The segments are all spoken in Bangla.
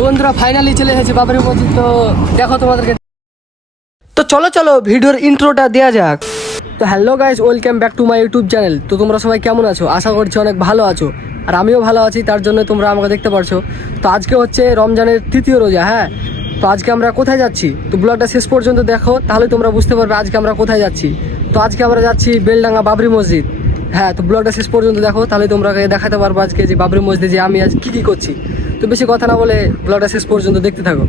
তো বন্ধুরা ফাইনালি চলে এসেছে বাবরি মসজিদ। তো দেখো তোমাদেরকে, তো চলো চলো ভিডিওর ইন্ট্রোটা দেওয়া যাক। তো hello guys, welcome back to my YouTube channel. তো তোমরা সবাই কেমন আছো? আশা করছি অনেক ভালো আছো, আর আমিও ভালো আছি, তার জন্য তোমরা আমাকে দেখতে পারছো। তো আজকে হচ্ছে রমজানের তৃতীয় রোজা, হ্যাঁ। তো আজকে আমরা কোথায় যাচ্ছি, তো ব্লগটা শেষ পর্যন্ত দেখো, তাহলে তোমরা বুঝতে পারবে আজকে আমরা কোথায় যাচ্ছি। তো আজকে আমরা যাচ্ছি বেলডাঙ্গা বাবরি মসজিদ, হ্যাঁ। তো ব্লগটা শেষ পর্যন্ত দেখো, তাহলে তোমরা দেখাতে পারবো আজকে যে বাবরি মসজিদে যে আমি আজ কী করছি। তো বেশি কথা না বলে ব্লগটা শেষ পর্যন্ত দেখতে থাকো।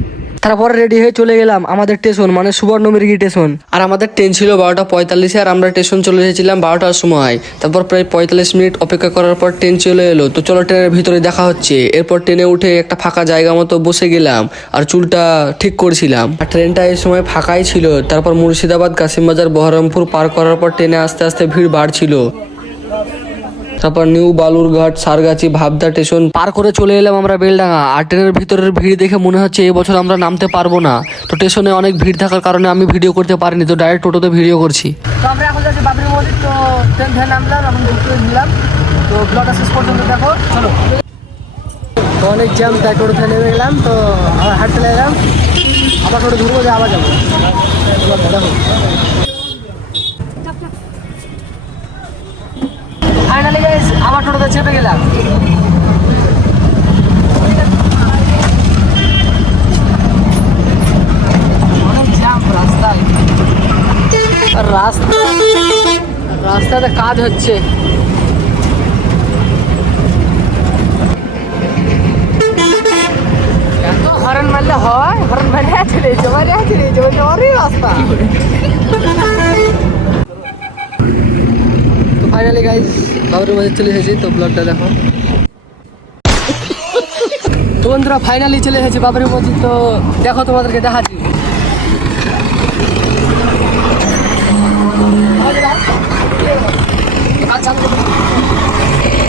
তারপরে রেডি হয়ে চলে গেলাম আমাদের স্টেশন, মানে সুবর্ণমৃগী স্টেশন। আর আমাদের ট্রেন ছিল 12:45, আর আমরা স্টেশন চলে এসেছিলাম 12টার সময়। তারপর প্রায় 45 মিনিট অপেক্ষা করার পর ট্রেন চলে এলো। তো চলো ট্রেনের ভিতরে দেখা হচ্ছে। এরপর ট্রেনে উঠে একটা ফাঁকা জায়গা মতো বসে গেলাম আর চুলটা ঠিক করেছিলাম। আর ট্রেনটা এই সময় ফাঁকাই ছিল। তারপর মুর্শিদাবাদ, কাশিমবাজার, বহরমপুর পার করার পর ট্রেনে আস্তে আস্তে ভিড় বাড়ছিল। তারপর নিউ বালুরঘাট, সারগাছি, ভাবদা স্টেশন পার করে চলে এলাম আমরা বেলডাঙ্গা। আর ট্রেনের ভিতরের ভিড় দেখে মনে হচ্ছে এবছর আমরা নামতে পারবো না। তো স্টেশনে অনেক ভিড় থাকার কারণে আমি ভিডিও করতে পারিনি, তো ডাইরেক্ট টোটোতে ভিডিও করছি। তো আমরা এখন যাচ্ছি বাবরি মসজিদ। তো ট্রেন থেকে নামলাম, এখন ঢুকে দিলাম। তো ব্লগটা শেষ পর্যন্ত দেখো, চলো। তো অনেক জ্যাম, তাই টোটো থেকে নেমে গেলাম। তো আবার হাঁটতে চলে এলাম, আবার টোটো ঘুরবো, যে আবার যাবো। দেখো ফাইনালি গাইস আবার টোটোতে চেপে গেলাম। অনেক জ্যাম রাস্তায়, রাস্তাতে কাজ হচ্ছে। এত হর্ন মারলে হয়? হর্ন মারে চলে যাবে অনেক রাস্তা। তো ফাইনালি গাইস বাবরি মসজিদ চলে এসেছি। তো ব্লগটা দেখো। তো বন্ধুরা ফাইনালি চলে এসেছি বাবরি মসজিদ। তো দেখো তোমাদেরকে দেখাচ্ছি।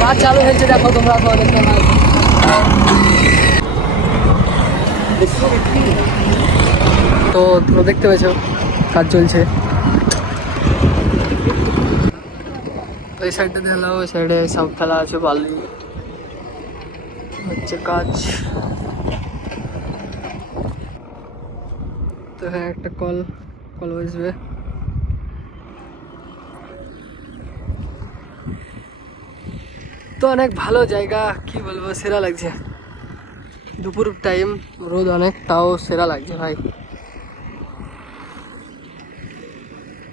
কাজ চালু হয়েছে, দেখো তোমরা দেখতে পাচ্ছ। তো তোমরা দেখতে পেয়েছ কাজ চলছে। ওই সাইডে দেখলাম, ওই সাইডে সব ফেলা আছে, বালি হচ্ছে কাজ। তো হ্যাঁ, একটা কল বসবে। তো অনেক ভালো জায়গা, কি বলবো, সেরা লাগছে। দুপুর টাইম, রোদ অনেক, তাও সেরা লাগছে ভাই।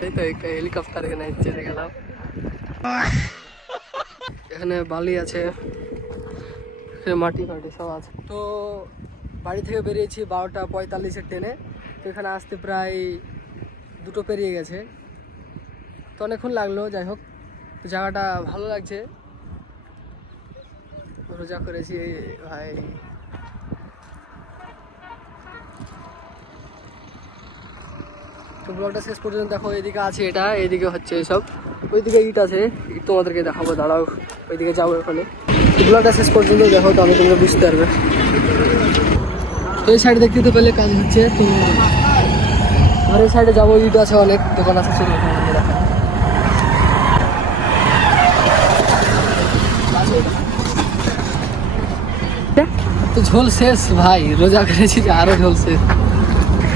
এই তো হেলিকপ্টার এখানে চেয়ে গেলাম। এখানে বালি আছে, মাটি সব আছে। তো বাড়ি থেকে বেরিয়েছি 12:45 ট্রেনে। তো এখানে আসতে প্রায় 2টো পেরিয়ে গেছে। তো অনেকক্ষণ লাগলো, যাই হোক। তো জায়গাটা ভালো লাগছে, রোজা করেছি ভাই। তো ব্লগটা শেষ পর্যন্ত দেখো। এদিকে আছে এটা, এদিকে হচ্ছে এসব, ওইদিকে ইট আছে, ইট তোমাদেরকে দেখাবো, দাঁড়াও ওইদিকে যাবো ওখানে। ব্লগটা শেষ পর্যন্ত দেখো, তাহলে তোমরা বুঝতে পারবে। তো এই সাইডে দেখতে তো পেলে কাজ হচ্ছে। তো আর এই সাইডে যাবো, ইট আছে, অনেক দোকান আছে, চলো তো ঝোল শেষ ভাই, রোজা করেছি যে আরো ঝোল শেষ।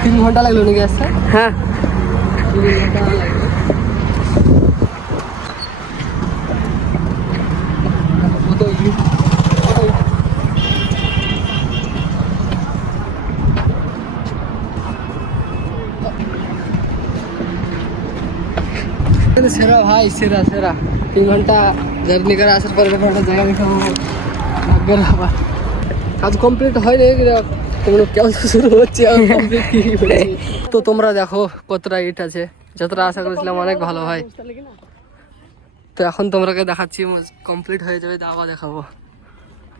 3 ঘন্টা লাগলো নাকি আসতে? হ্যাঁ, 3 ঘন্টা লাগলো। সেরা ভাই, সেরা 3 ঘন্টা জার্নি করে আসার পরে একটা জায়গা দেখাবো। কাজ কমপ্লিট হয়নি, কেমন শুরু হচ্ছে। তো তোমরা দেখো কতটা ইট আছে, যতটা আশা করেছিলাম অনেক ভালো ভাই। তো এখন তোমরাকে দেখাচ্ছি, কমপ্লিট হয়ে যাবে তো আবার দেখাবো,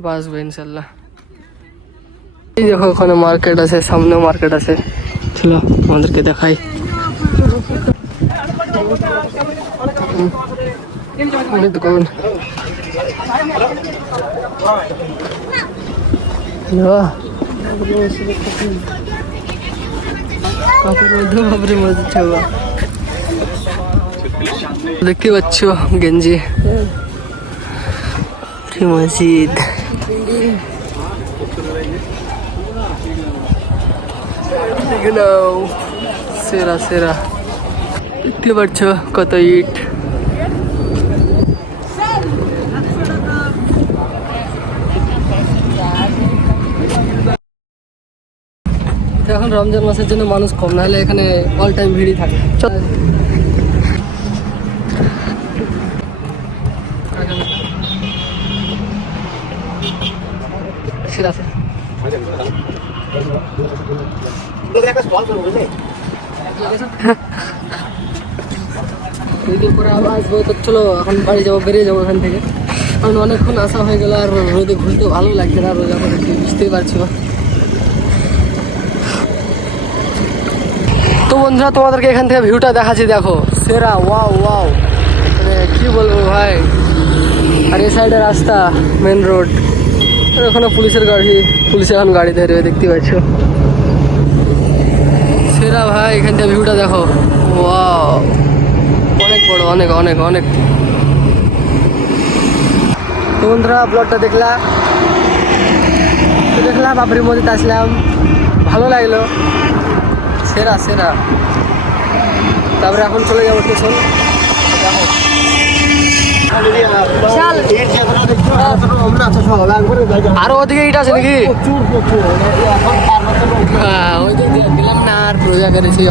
বাসবো ইনশাল্লাহ। এই দেখো ওখানে মার্কেট আছে, সামনেও মার্কেট আছে, চলো আমাদেরকে দেখাই। অনেক দোকান, বাবরি মসজিদ ছবি দেখতে পাচ্ছ, গেঞ্জি মসজিদ। দেখে নাও, সেরা সেরা। দেখতে পাচ্ছ কত ইট। এখন রমজান মাসের জন্য মানুষ কম, না হলে এখানে অল টাইম ভিড়ই থাকে। চল সেরা সেরা। দুদিন পরে আবার আসবো, তো চলো এখন বাড়ি যাবো, বেরিয়ে যাবো এখান থেকে। কারণ অনেকক্ষণ আসা হয়ে গেল, আর রোদে ঘুরতে ভালো লাগছে না, রোদ এখন একটু বুঝতেই পারছো। তো বন্ধুরা তোমাদেরকে এখান থেকে ভিউটা দেখাচ্ছি, দেখো সেরা, ওয়াও ওয়াও, মানে কি বলবো ভাই। আর এই সাইডে রাস্তা, মেন রোড, ওখানে পুলিশের গাড়ি, পুলিশ এখন গাড়ি ধরবে, দেখতে পাচ্ছ। সেরা ভাই, এখান থেকে ভিউটা দেখো, ওয়াও, অনেক বড়, অনেক অনেক অনেক। তো বন্ধুরা ব্লগটা দেখলাম বাবরি মসজিদ আসলাম, ভালো লাগলো, সেরা সেরা। তারপরে এখন চলে যাবো স্টেশন। আরো ওদিকে ইট আছে নাকি? হ্যাঁ, ওই যে দিলাম না, আর প্রয়োজন করেছি।